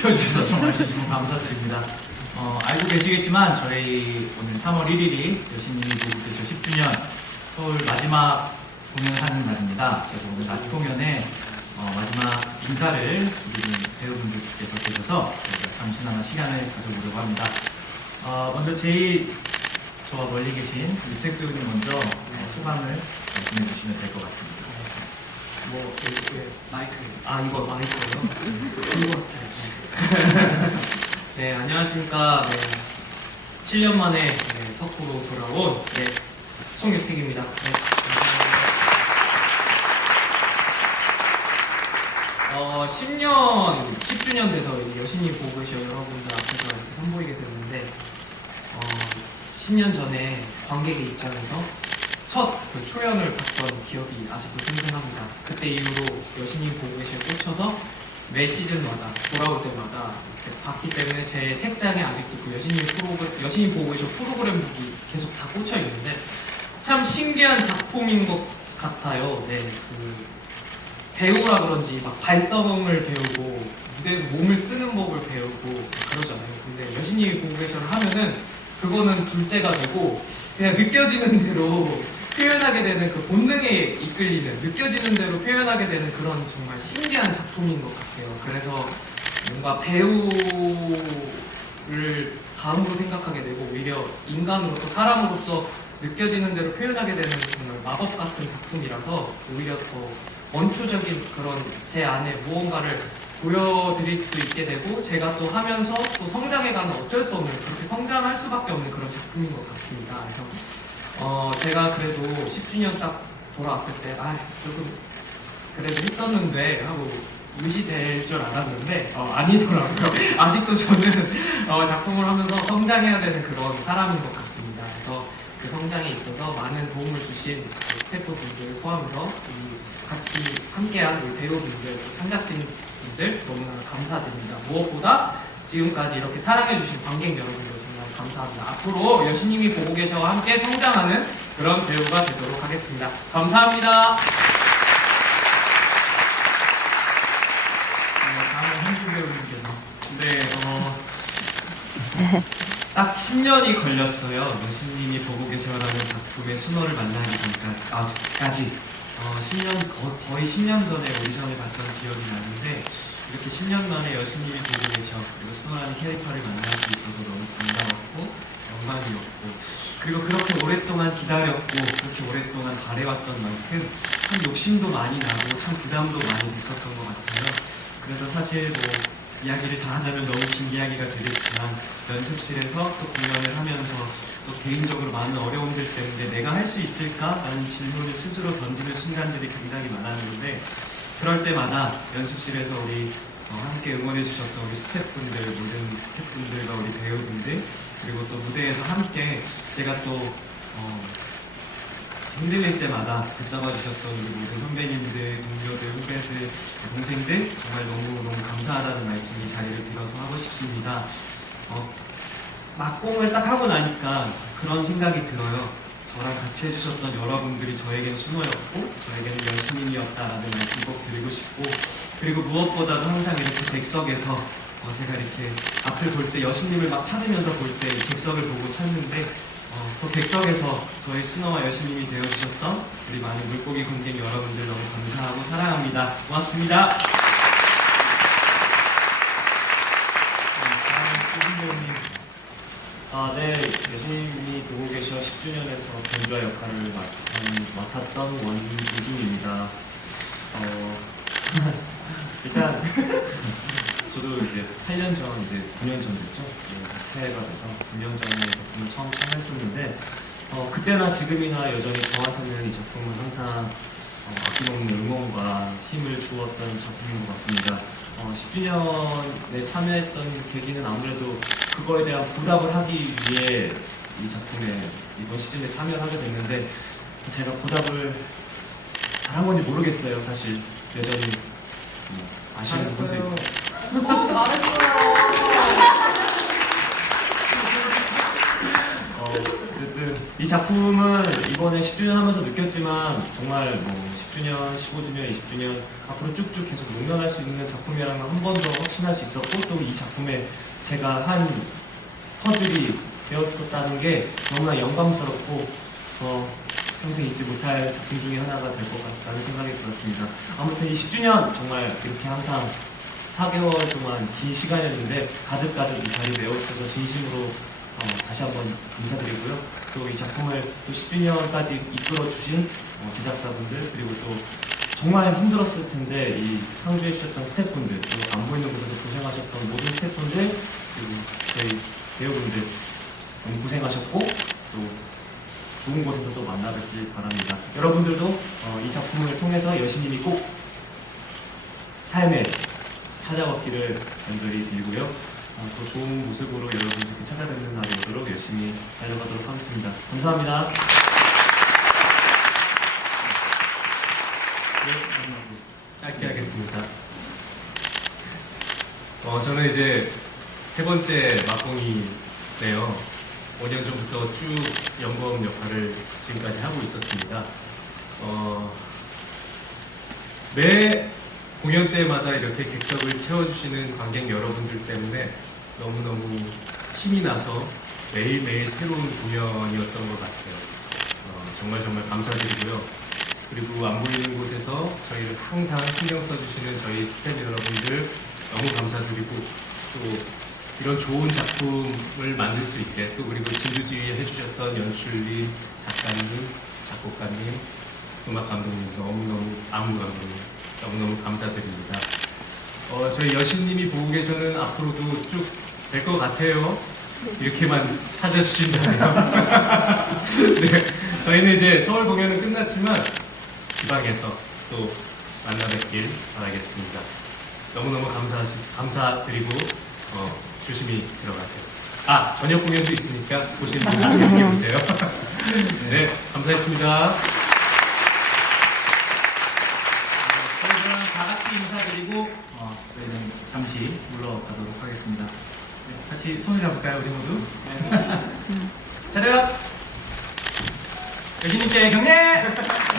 키워주셔서 정말 진심 감사드립니다. 어, 알고 계시겠지만 저희 오늘 3월 1일이 여신님이 보고계셔 10주년 서울 마지막 공연하는 날입니다. 그래서 오늘 낮 공연에 어, 마지막 인사를 드리는 배우분들께서 계셔서 저희가 잠시나마 시간을 가져보려고 합니다. 어, 먼저 제일 저와 멀리 계신 유택 배우님 먼저 어, 소감을 말씀해 주시면 될 것 같습니다. 뭐 이렇게 마이크. 아 이거 마이크요? 이거 네. 안녕하십니까. 네, 7년 만에 네, 석구로 돌아온 네, 송유택입니다. 네. 어 10년 10주년 돼서 이 여신이 보고 계셔 여러분들 앞에서 이렇게 선보이게 됐는데 어 10년 전에 관객의 입장에서 첫그 초연을 봤던 기억이 아직도 생생합니다. 그때 이후로 여신님 계시에 꽂혀서 매 시즌마다 돌아올 때마다 봤기 때문에 제 책장에 아직도 그 여신님 프로그램, 여신님 보고 계셔 프로그램 북이 계속 다 꽂혀 있는데 참 신기한 작품인 것 같아요. 네, 그 배우라 그런지 막 발성을 배우고 무대에서 몸을 쓰는 법을 배우고 막 그러잖아요. 근데 보고 계셔를 하면은 그거는 둘째가 되고 그냥 느껴지는 대로 표현하게 되는 그 본능에 이끌리는 느껴지는 대로 표현하게 되는 그런 정말 신기한 작품인 것 같아요. 그래서 뭔가 배우를 다음으로 생각하게 되고 오히려 인간으로서 사람으로서 느껴지는 대로 표현하게 되는 정말 마법 같은 작품이라서 오히려 더 원초적인 그런 제 안에 무언가를 보여드릴 수도 있게 되고 제가 또 하면서 또 성장해가는 어쩔 수 없는 그렇게 성장할 수밖에 없는 그런 작품인 것 같습니다. 그래서 어 제가 그래도 10주년 딱 돌아왔을 때 아 조금 그래도 했었는데 하고 무시될 줄 알았는데 어, 아니더라고요. 아직도 저는 어, 작품을 하면서 성장해야 되는 그런 사람인 것 같습니다. 그래서 그 성장에 있어서 많은 도움을 주신 그 스태프분들 포함해서 이 같이 함께한 우리 배우분들, 또 창작진분들 너무나 감사드립니다. 무엇보다 지금까지 이렇게 사랑해주신 관객 여러분들 감사합니다. 앞으로 여신님이 보고 계셔와 함께 성장하는 그런 배우가 되도록 하겠습니다. 감사합니다. 네, 다음은 현진 배우님께서 네, 어, 딱 10년이 걸렸어요. 여신님이 보고 계셔라는 작품의 순호를 만나기 전까지. 아, 까지. 어, 10년, 거, 거의 10년 전에 오디션을 봤던 기억이 나는데, 이렇게 10년 만에 여신님이 보고 계셔, 그리고 순호라는 캐릭터를 만날 수 있어서 너무 반가웠고, 영광이었고, 그리고 그렇게 오랫동안 기다렸고, 그렇게 오랫동안 바래왔던 만큼, 참 욕심도 많이 나고, 참 부담도 많이 됐었던 것 같아요. 그래서 사실 뭐, 이야기를 다 하자면 너무 긴 이야기가 되겠지만 연습실에서 또 공연을 하면서 또 개인적으로 많은 어려움들 때문에 내가 할 수 있을까? 라는 질문을 스스로 던지는 순간들이 굉장히 많았는데 그럴 때마다 연습실에서 우리 어, 함께 응원해 주셨던 우리 스태프분들, 모든 스태프분들과 우리 배우분들 그리고 또 무대에서 함께 제가 또 어, 힘들릴 때마다 붙잡아 주셨던 우리 모든 선배님들, 동료들, 후배들, 동생들 정말 너무 너무 감사하다는 말씀 이 자리를 빌어서 하고 싶습니다. 어, 막공을 딱 하고 나니까 그런 생각이 들어요. 저랑 같이 해주셨던 여러분들이 저에겐 수노였고 저에게는 연수님이었다라는 말씀 꼭 드리고 싶고 그리고 무엇보다도 항상 이렇게 객석에서 어, 제가 이렇게 앞을 볼 때 여신님을 막 찾으면서 볼 때 객석을 보고 찾는데 어, 또 객석에서 저희 순호와 여신님이 되어주셨던 우리 많은 물고기 관객 여러분들 너무 감사하고 사랑합니다. 고맙습니다. 배우님 아, 네. 예수님이 보고 계셔 10주년에서 변주와 역할을 맡았던 원우준입니다. 어, 일단, 저도 이제 8년 전, 이제 9년 전 됐죠? 네, 새해가 돼서 9년 전에 작품을 처음 참여했었는데, 어, 그때나 지금이나 여전히 저한테는 이 작품은 항상 어, 아낌없는 응원과 힘을 주었던 작품인 것 같습니다. 어, 10주년에 참여했던 계기는 아무래도 그거에 대한 보답을 하기 위해 이 작품에 이번 시즌에 참여를 하게 됐는데 제가 보답을 잘한 건지 모르겠어요 사실 여전히 음, 아쉬운 부분도 있고 어, 어쨌든 이 작품은 이번에 10주년 하면서 느꼈지만 정말 뭐 10주년, 15주년, 20주년 앞으로 쭉쭉 계속 농연할 수 있는 작품이라는 걸 한 번 더 확신할 수 있었고 또 이 작품에 제가 한 퍼즐이 되었었다는 게 너무나 영광스럽고 어, 평생 잊지 못할 작품 중에 하나가 될 것 같다는 생각이 들었습니다. 아무튼 이 10주년 정말 이렇게 항상 4개월 동안 긴 시간이었는데 가득가득 이 자리 메워주셔서 진심으로 어, 다시 한번 감사드리고요. 또 이 작품을 또 10주년까지 이끌어주신 어, 제작사분들 그리고 또 정말 힘들었을 텐데 이 상주해 주셨던 스태프분들 또안 보이는 곳에서 고생하셨던 모든 스태프분들 그리고 저희 배우분들 너무 고생하셨고 또 좋은 곳에서 또 만나 뵙길 바랍니다. 여러분들도 어, 이 작품을 통해서 여신님이 꼭 삶에 찾아왔기를 간절히 빌고요. 어, 또 좋은 모습으로 여러분들께 찾아뵙는 날이 오도록 열심히 달려가도록 하겠습니다. 감사합니다. 짧게 하겠습니다. 어, 저는 이제 세 번째 막공이네요. 5년 전부터 쭉 연구원 역할을 지금까지 하고 있었습니다. 어, 매 공연 때마다 이렇게 객석을 채워주시는 관객 여러분들 때문에 너무너무 힘이 나서 매일매일 새로운 공연이었던 것 같아요. 어, 정말 정말 감사드리고요. 그리고 안 보이는 곳에서 저희를 항상 신경 써주시는 저희 스태프 여러분들 너무 감사드리고 또 이런 좋은 작품을 만들 수 있게 또 그리고 진두지휘 해주셨던 연출님, 작가님, 작곡가님, 음악 감독님 너무너무 안무 감독님 너무너무 감사드립니다. 어, 저희 여신님이 보고 계셔는 앞으로도 쭉 될 것 같아요. 이렇게만 찾아주신다면. 네, 저희는 이제 서울 공연은 끝났지만 지방에서 또 만나 뵙길 바라겠습니다. 너무너무 감사, 감사드리고 어, 조심히 들어가세요. 아, 저녁 공연도 있으니까 보시는 분 맛있게 보세요. 네, 감사했습니다. 저희는 다 같이 인사드리고 어, 저희는 잠시 물러가도록 하겠습니다. 네, 같이 손을 잡을까요, 우리 모두? 차렷! 여신님께 경례!